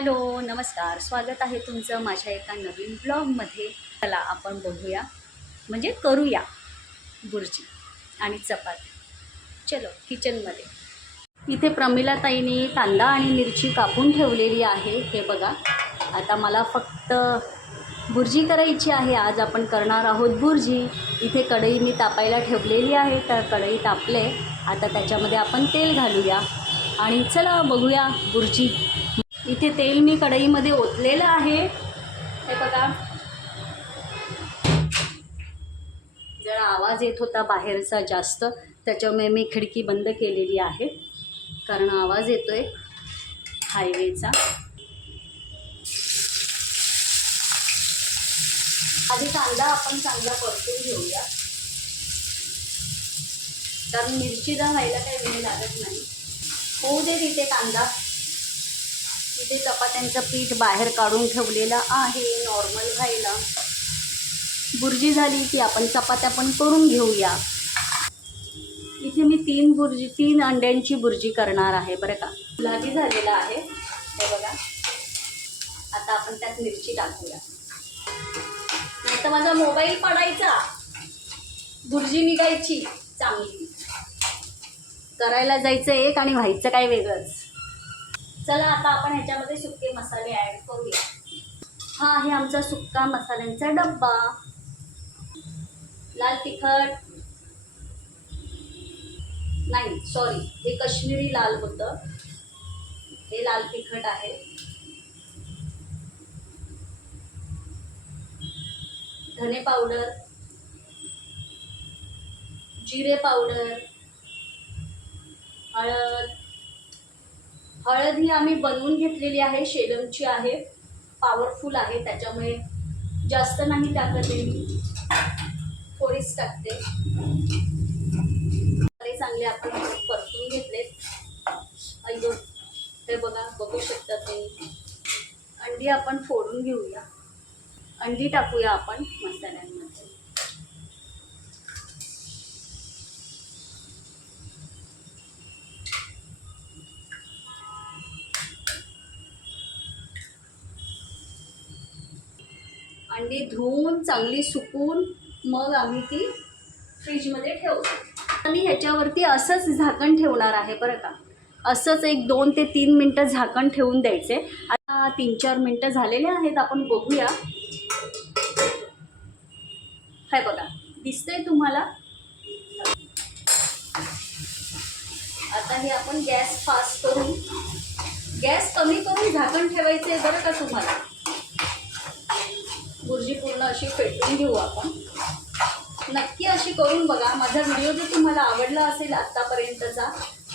Hello नमस्कार. स्वागत आहे तुमचं माझ्या एका नवीन ब्लॉगमध्ये. चला आपण बघूया. म्हणजे करूया बुर्जी आणि चपाती. चलो किचनमध्ये. इथे प्रमिला ताईने कांदा आणि मिरची कापून ठेवलेली आहे. हे बघा. आता मला फक्त बुर्जी करायची आहे. आज आपण करणार आहोत बुर्जी. इथे कढई मी तापायला ठेवलेली आहे. तर कढई तापले. आता त्याच्यामध्ये आपण तेल घालूया. आणि चला बघूया बुर्जी. इथे तेल मी कढईमध्ये ओतलेलं आहे. हे बघा. जरा आवाज येत होता बाहेरचा जास्त त्याच्यामुळे मी खिडकी बंद केलेली आहे. कारण आवाज येतो आहे हायवेचा. आधी कांदा आपण चांगला परतून घेऊया. कारण मिरचीला व्हायला काही वेळ लागत नाही. होऊ दे तिथे कांदा. इथे चपात्यांचं पीठ बाहेर काढून ठेवलेलं आहे नॉर्मल व्हायला बुर्जी झाली की आपण चपात्या पण करून घेऊया. इथे मी तीन बुर्जी तीन अंड्यांची बुर्जी करणार आहे बरं का? गुलाबी झालेला आहे हे बघा. आता आपण त्यात मिरची टाकूया. नाही तर माझा मोबाईल पडायचा. बुर्जी निघायची चांगली. करायला जायचं एक आणि व्हायचं काय वेगळंच. चला आता आपण ह्याच्यामध्ये सुके मसाले ॲड करूया. हा आहे आमचा सुक्का मसाल्यांचा डब्बा. लाल तिखट. नाही सॉरी हे कश्मीरी लाल होतं. हे लाल तिखट आहे. धने पावडर. जिरे पावडर. हळद. हळद ही आम्ही बनवून घेतलेली आहे शेलमची आहे पॉवरफुल आहे त्याच्यामुळे जास्त नाही टाकते मी. थोडीच टाकते. चांगले आपण परतून घेतले अय्यो हे बघा बघू शकता तुम्ही. अंडी आपण फोडून घेऊया. अंडी टाकूया आपण मसाल्यात. अंडी धुवून चांगली सुकून मग आम्ही ती फ्रीजमध्ये ठेवतो आणि ह्याच्यावरती असंच झाकण ठेवणार आहे बरं का. असंच एक दोन ते तीन मिनटं झाकण ठेवून द्यायचे. आता तीन चार मिनटं झालेले आहेत आपण बघूया. हाय बघा दिसतंय तुम्हाला? आता हे आपण गॅस फास्ट करून गॅस कमी करून झाकण ठेवायचं आहे बरं का तुम्हाला? भुर्जी पूर्ण अशी फेटून घेऊ आपण. नक्की अशी करून बघा. माझा व्हिडिओ जर तुम्हाला आवडला असेल आत्तापर्यंतचा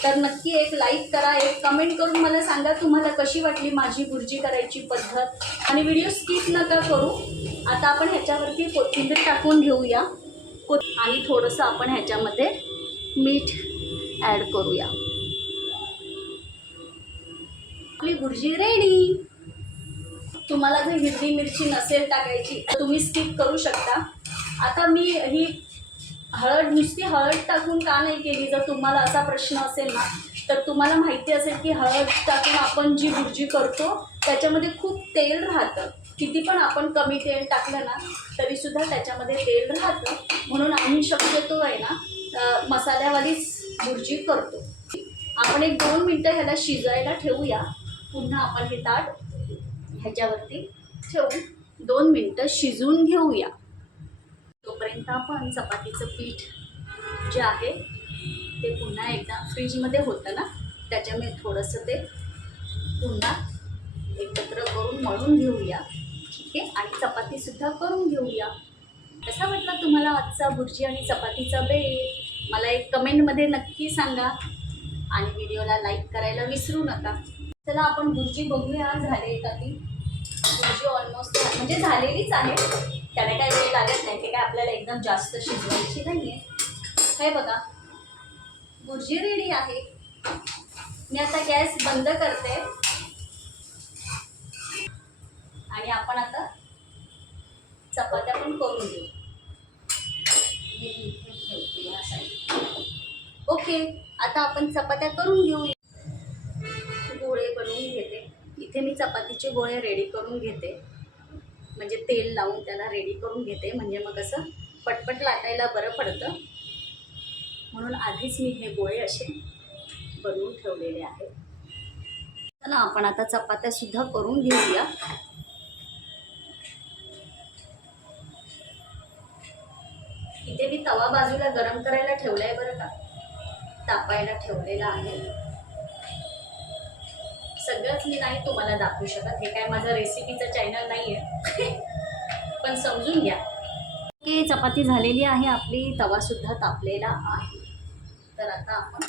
तर नक्की एक लाईक करा. एक कमेंट करून मला सांगा तुम्हाला कशी वाटली माझी भुर्जी करायची पद्धत. आणि व्हिडिओ स्किप नका करू. आता आपण ह्याच्यावरती कोथिंबीर टाकून घेऊया. को आणि थोडंसं आपण ह्याच्यामध्ये मीठ ॲड करूया. आपली भुर्जी रेडी तुम्हाला जर हिरवी मिरची नसेल टाकायची तर तुम्ही स्किप करू शकता. आता मी ही हळद नुसती हळद टाकून का नाही केली? जर तुम्हाला असा प्रश्न असेल ना तर तुम्हाला माहिती असेल की हळद टाकून आपण जी भुर्जी करतो त्याच्यामध्ये खूप तेल राहतं. किती पण आपण कमी तेल टाकलं ना तरीसुद्धा त्याच्यामध्ये तेल राहतं. म्हणून आम्ही शक्यतो आहे ना मसाल्यावालीच भुर्जी करतो. आपण एक दोन मिनटं ह्याला शिजायला ठेवूया. पुन्हा आपण हे ताट ह्याच्यावरती ठेवून दोन मिनटं शिजवून घेऊया. तोपर्यंत आपण चपातीचं पीठ जे आहे ते पुन्हा एकदा फ्रीजमध्ये होतं ना त्याच्यामुळे थोडंसं ते पुन्हा एकत्र करून मळून घेऊया. ठीक आहे? आणि चपातीसुद्धा करून घेऊया. कसा वाटला तुम्हाला आजचा भुर्जी आणि चपातीचा बेत मला एक कमेंटमध्ये नक्की सांगा. आणि व्हिडिओला लाईक करायला विसरू नका. चला आपण भुर्जी बघूया झाले का ती भुर्जी ऑलमोस्ट म्हणजे झालेलीच आहे. त्याला काय वेळ लागत नाही ते काय आपल्याला एकदम जास्त शिजवायची नाही आहे काय बघा. भुर्जी रेडी आहे. मी आता गॅस बंद करते. आणि आपण आता चपात्या पण करून घेऊ. हे. ओके आता आपण चपात्या करून घेऊ इथे मी चपातीचे गोळे रेडी करून घेते. म्हणजे तेल लावून त्याला रेडी करून घेते. म्हणजे मग असं पटपट लाटायला बरं पडतं. म्हणून आधीच मी हे गोळे असे बनवून ठेवलेले आहेत. चला आपण आता चपात्यासुद्धा करून घेऊया. इथे मी तवा बाजूला गरम करायला ठेवलाय बरं का? तापायला ठेवलेला आहे. सगळंच मी नाही तुम्हाला दाखवू शकत. हे काय माझं रेसिपीचं चॅनल नाही आहे पण समजून घ्या. की चपाती झालेली आहे आपली तवासुद्धा तापलेला आहे. तर आता आपण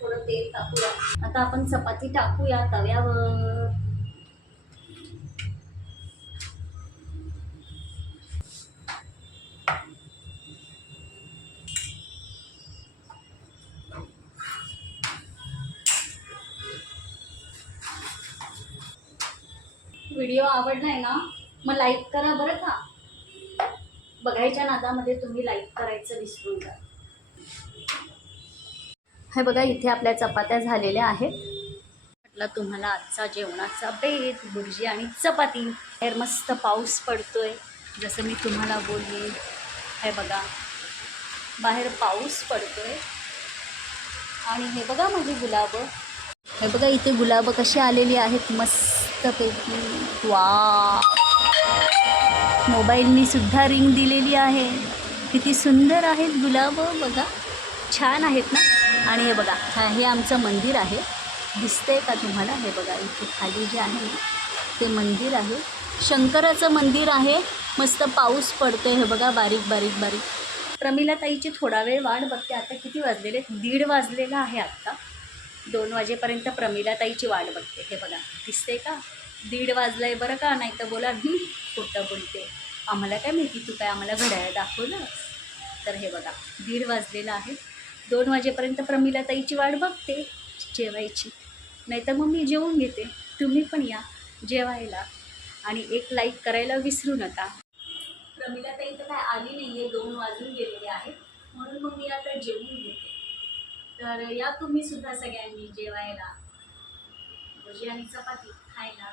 थोडं तेल टाकूया. आता आपण चपाती टाकूया तव्यावर. व्हिडिओ आवडलाय ना मग लाईक करा बरं का? बघायच्या नादामध्ये तुम्ही लाईक करायचं विसरून जा. हे बघा इथे आपल्या चपात्या झालेल्या आहेत. म्हटलं तुम्हाला आजचा जेवणाचा बेत भुर्जी आणि चपाती. बाहेर मस्त पाऊस पडतोय जसं मी तुम्हाला बोलले. हे बघा बाहेर पाऊस पडतोय. आणि हे बघा माझी गुलाबं. हे बघा इथे गुलाबं कशी आलेली आहेत मस्त. मस्तपैकी. वा मोबाईलनी सुद्धा रिंग दिलेली आहे. किती सुंदर आहेत गुलाबं बघा. छान आहेत ना? आणि हे बघा हा हे आमचं मंदिर आहे. दिसतंय का तुम्हाला? हे बघा इथे खाली जे आहे ना ते मंदिर आहे. शंकराचं मंदिर आहे. मस्त पाऊस पडतोय हे बघा बारीक बारीक बारीक. प्रमिला ताईची थोडा वेळ वाट बघते. आता किती वाजलेले आहेत? दीड वाजलेला आहे आत्ता. दोन वाजेपर्यंत प्रमिलाताईची वाट बघते. हे बघा दिसते का? दीड वाजलं आहे बरं का? नाही तर बोला "हं, खोटं बोलते. आम्हाला काय माहिती तू काय आम्हाला घड्याळ दाखवलं? तर हे बघा दीड वाजलेलं आहे. दोन वाजेपर्यंत प्रमिलाताईची वाट बघते जेवायची. नाही तर मग मी जेवून घेते. तुम्ही पण या जेवायला. आणि एक लाईक करायला विसरू नका. प्रमिलाताई तर काय आली नाही आहे दोन वाजून गेलेले आहेत. म्हणून मग मी आता जेवून घेते. तर या तुम्ही सुद्धा सगळ्यांनी जेवायला. भजी आणि चपाती खायला.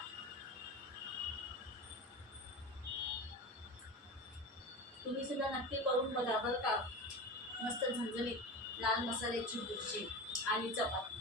तुम्ही सुद्धा नक्की करून बघा बरं का. मस्त झणझणीत लाल मसाल्याची भुर्जी आणि चपाती.